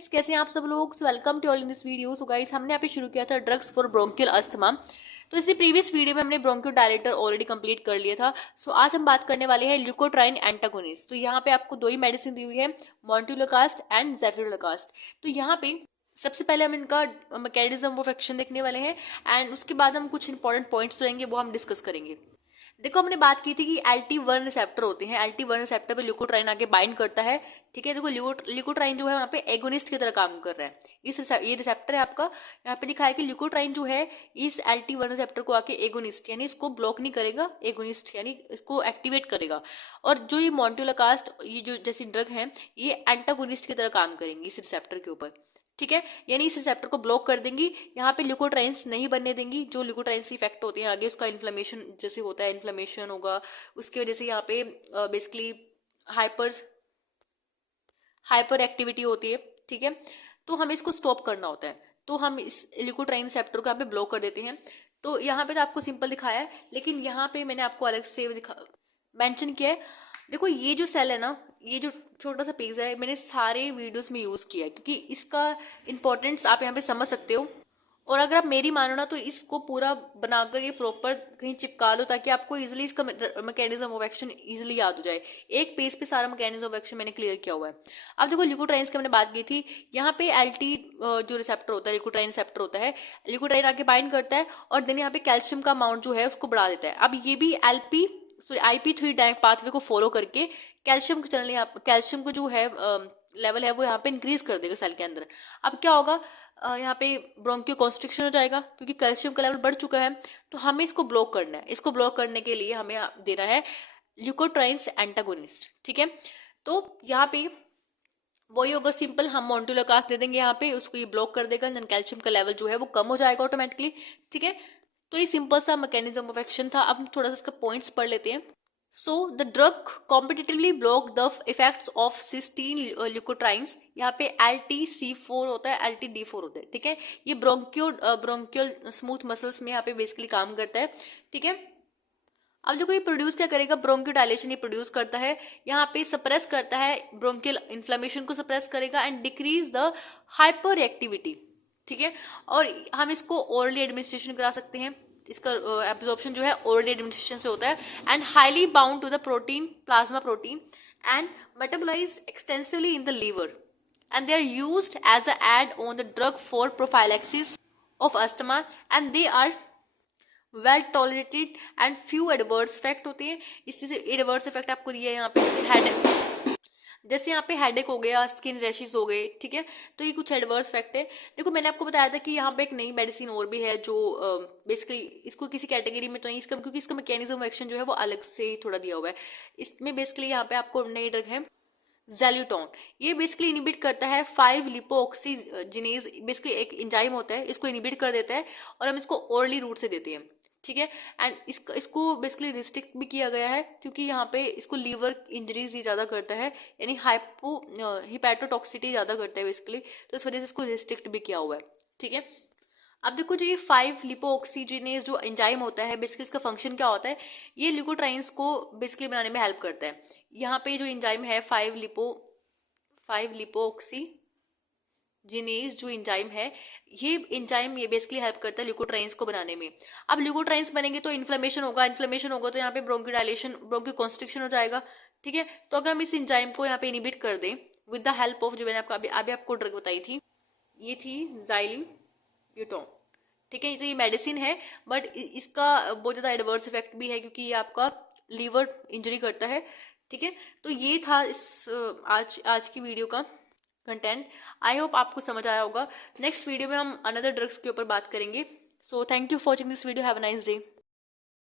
Friends, कैसे हैं आप सब लोग। Welcome to all in this video. So guys, हमने यहाँ पे शुरू किया था ड्रग्स फॉर ब्रोंकियल अस्थमा। तो इसी प्रीवियस वीडियो में हमने ब्रोंकियो डायलेटर ऑलरेडी कंप्लीट कर लिया था। सो आज हम बात करने वाले हैं ल्यूकोट्राइन एंटागोनिस्ट। तो यहाँ पे आपको दो ही मेडिसिन दी हुई है, मोंटेलुकास्ट एंड ज़ेफ्युरोलुकास्ट। तो यहाँ पे सबसे पहले हम इनका मैकेनिज्म ऑफ एक्शन देखने वाले हैं एंड उसके बाद हम कुछ इंपॉर्टेंट पॉइंट्स रहेंगे वो हम डिस्कस करेंगे। देखो, हमने बात की थी कि LT1 रिसेप्टर होते हैं। LT1 रिसेप्टर पे ल्यूकोट्राइन आके बाइंड करता है। ठीक है, देखो ल्यूकोट्राइन जो है वहाँ पे एगोनिस्ट की तरह काम कर रहा है। ये रिसेप्टर है आपका, यहाँ पे लिखा है कि ल्यूकोट्राइन जो है इस LT1 रिसेप्टर को आके एगोनिस्ट यानी इसको ब्लॉक नहीं करेगा, एगोनिस्ट यानी इसको एक्टिवेट करेगा। और जो ये मोंटेलुकास्ट ये जो जैसी ड्रग है ये एंटागोनिस्ट की तरह काम करेंगी इस रिसेप्टर के ऊपर। ठीक है, यानी इस रिसेप्टर को ब्लॉक कर देंगी, यहाँ पे ल्यूकोट्राइन्स नहीं बनने देंगी। जो ल्यूकोट्राइन्स इफेक्ट होते हैं आगे उसका इन्फ्लेमेशन जैसे होता है, इन्फ्लेमेशन होगा, उसकी वजह से यहाँ पे बेसिकली हाइपर एक्टिविटी होती है। ठीक है, तो हमें इसको स्टॉप करना होता है, तो हम इस ल्यूकोट्राइन रिसेप्टर को यहाँ पे ब्लॉक कर देते हैं। तो यहाँ पे तो आपको सिंपल दिखाया है, लेकिन यहाँ पे मैंने आपको अलग से मेंशन किया है। देखो, ये जो सेल है ना, ये जो छोटा सा पेज है, मैंने सारे वीडियोस में यूज किया है क्योंकि इसका इंपॉर्टेंस आप यहाँ पे समझ सकते हो। और अगर आप मेरी मानो ना तो इसको पूरा बनाकर ये प्रॉपर कहीं चिपका लो ताकि आपको इजीली इसका मैकेनिज्म ऑफ एक्शन इजीली याद हो जाए। एक पेज पे सारा मैकेनिज्म ऑफ एक्शन मैंने क्लियर किया हुआ है। अब देखो, ल्यूकोट्राइन्स की मैंने बात की थी। यहाँ पे LT जो रिसेप्टर होता है, ल्यूकोट्राइन रिसेप्टर होता है, ल्यूकोट्राइन आके बाइंड करता है और देन यहाँ पे कैल्शियम का अमाउंट जो है उसको बढ़ा देता है। अब ये भी IP3 डायरेक्ट पाथवे को फॉलो करके कैल्शियम को जो है लेवल है वो यहाँ पे इंक्रीज कर देगा सेल के अंदर। अब क्या होगा, यहाँ पे ब्रोंकियो कॉन्स्ट्रिक्शन हो जाएगा क्योंकि कैल्शियम का लेवल बढ़ चुका है। तो हमें इसको ब्लॉक करना है। इसको ब्लॉक करने के लिए हमें देना है ल्यूकोट्राइन्स एंटागोनिस्ट। ठीक है, तो यहाँ पे वही होगा सिंपल, हम मोंटेलुकास्ट दे देंगे यहाँ पे, उसको ये ब्लॉक कर देगा, देन कैल्शियम का लेवल जो है वो कम हो जाएगा ऑटोमेटिकली। ठीक है, तो ये सिंपल सा मैकेनिज्म ऑफ एक्शन था। अब हम थोड़ा सा इसका पॉइंट्स पढ़ लेते हैं। So the drug competitively block the effects of cysteine leukotrienes. यहाँ पे LTC4 होता है, LTD4 होता है। ठीक है, ये ब्रोंकियल स्मूथ मसल्स में यहाँ पे बेसिकली काम करता है। ठीक है, अब देखो, ये प्रोड्यूस क्या करेगा, ब्रोंकियोडायलेशन ये प्रोड्यूस करता है, यहाँ पे सप्रेस करता है, ब्रोंकियल इन्फ्लेमेशन को सप्रेस करेगा and decrease the hyper activity. ठीक है, और हम इसको ओरली एडमिनिस्ट्रेशन करा सकते हैं। इसका एब्जॉर्प्शन जो है ओरली एडमिनिस्ट्रेशन से होता है and highly bound to the protein, plasma protein and metabolized extensively in the liver and they are used as a add on the drug for prophylaxis of asthma and they are well tolerated and few adverse effect होते हैं। इसी से adverse effect आपको दिया है यहाँ पे, जैसे यहाँ पे हेडेक हो गया, स्किन रैशेस हो गए। ठीक है, तो ये कुछ एडवर्स इफेक्ट है। देखो, मैंने आपको बताया था कि यहाँ पे एक नई मेडिसिन और भी है जो बेसिकली इसको किसी कैटेगरी में तो नहीं, इसका क्योंकि इसका मैकेनिज्म ऑफ एक्शन जो है वो अलग से थोड़ा दिया हुआ है। इसमें बेसिकली यहाँ पे आपको नई ड्रग है ज़ैल्यूटोन। ये बेसिकली इनिबिट करता है 5-लिपोऑक्सीजिनेज, बेसिकली एक एंजाइम होता है, इसको इनिबिट कर देता है और हम इसको ओरली रूट से देते हैं। ठीक है, एंड इसको बेसिकली रिस्ट्रिक्ट भी किया गया है क्योंकि यहाँ पे इसको लीवर इंजरीज ही ज़्यादा करता है, यानी हिपैटोटॉक्सिटी ज़्यादा करता है बेसिकली, तो इस वजह से इसको रिस्ट्रिक्ट भी किया हुआ है। ठीक है, अब देखो, जो ये 5-लिपोऑक्सीजिनेज जो एंजाइम होता है, बेसिकली इसका फंक्शन क्या होता है, ये ल्यूकोट्राइन्स को बेसिकली बनाने में हेल्प करता है। यहाँ पे जो एंजाइम है 5-लिपोऑक्सीजिनेज जो एंजाइम है, ये एंजाइम ये बेसिकली हेल्प करता है ल्यूकोट्राइन्स को बनाने में। अब ल्यूकोट्राइन्स बनेंगे तो इन्फ्लेमेशन होगा तो यहाँ पे ब्रोंकोडायलेशन, ब्रोंकोकॉन्स्ट्रिक्शन हो जाएगा। ठीक है, तो अगर हम इस एंजाइम को यहाँ पे इनिबिट कर दें विद द हेल्प ऑफ, जो मैंने अभी आपको ड्रग बताई थी, ये थी ज़ैल्यूटोन। ठीक है, तो ये मेडिसिन है बट इसका बहुत ज़्यादा एडवर्स इफेक्ट भी है क्योंकि ये आपका लीवर इंजरी करता है। ठीक है, तो ये था इस आज की वीडियो का कंटेंट। आई होप आपको समझ आया होगा। नेक्स्ट वीडियो में हम अनदर ड्रग्स के ऊपर बात करेंगे। So thank you for watching this video. Have a nice day.